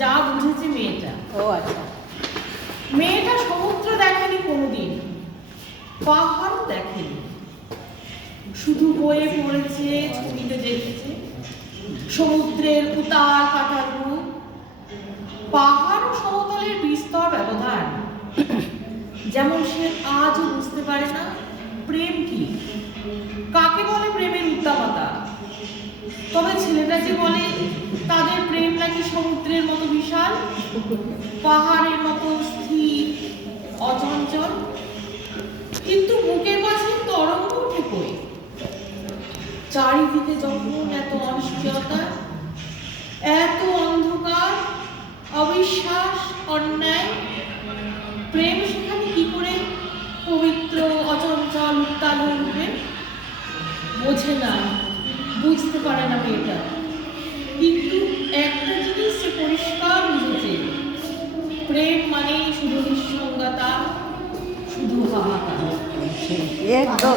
যা বুঝেছে মেয়েটা। ও আচ্ছা। মেয়েটা সমুদ্র দেখেনি কোনোদিন, পাহাড়ও দেখেনি, শুধু বয়ে পড়েছে, ছবিতে দেখেছে সমুদ্রের উতাল পাতাল রূপ, পাহাড় ও সমতলের বিস্তর ব্যবধান। যেমন সে আজও বুঝতে পারে না প্রেম কি, কাকে বলে প্রেমের উত্তাপতা। তবে ছেলেটা যে বলে তাদের প্রেম নাকি সমুদ্রের মতো বিশাল, পাহাড়ের মতো স্থির অচঞ্চল, কিন্তু বুকের মাঝে তরঙ্গ ওঠে কই। চারিদিকে যখন এত অনিশ্চয়তা, এত অন্ধকার, অবিশ্বাস, অন্যায়, প্রেম সেখানে কি করে পবিত্র অচঞ্চল উত্তাল হয়ে উঠবে? বোঝে না, বুঝতে পারে না মেয়েটা। কিন্তু একটা জিনিস সে পরিষ্কার বুঝেছে, প্রেম মানেই শুধু নিঃসঙ্গতা, শুধু হাহাকার। একদম।